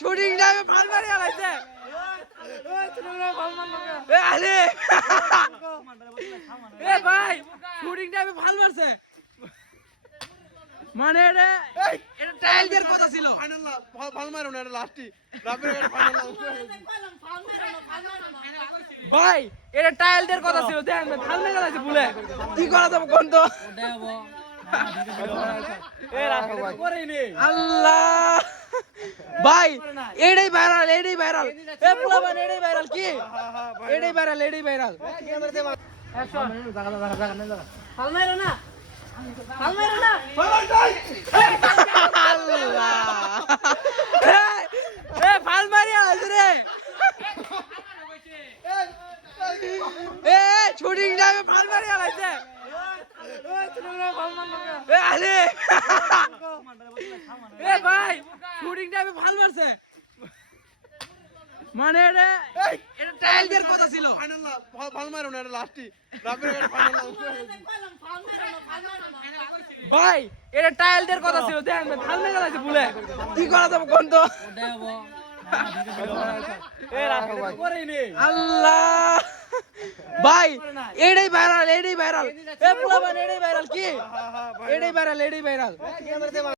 shooting টাইমে ফাল মারি আলাইছে ভাই শুটিং টাইমে ফাল মারছে মানে এটা ট্রায়াল দেওয়ার কথা ছিল ফাইনাল না ফাল মারো না এটা লাস্টই রাবের ফাইনাল ভাই এটা ট্রায়াল দেওয়ার কথা ছিল দেখেন ফাল মেরে গেছে ভুলে কি করা যাবে কোন তো আল্লাহ ভাই এটাই ভাইরাল এ পোলা মানে এটাই ভাইরাল কি এটাই ভাইরাল ফাল মেরো না ফাল মারি আছে রে শুটিং টাইমে ফাল মারি আলাইছে ভাই শুটিং টাইমে ফাল মারছে মানে এটা ট্রায়াল দেওয়ার কথা ছিল ফাইনাল না ফাল মারো না এটা লাস্টই রাবের ফাইনাল ভাই এটা ট্রায়াল দেওয়ার কথা ছিল দেখেন ফাল মেরে গেছে ভুলে কি করা যাবে কোন তো আল্লাহ ভাই এটাই ভাইরাল এ পোলা মানে এটাই ভাইরাল কি এটাই ভাইরাল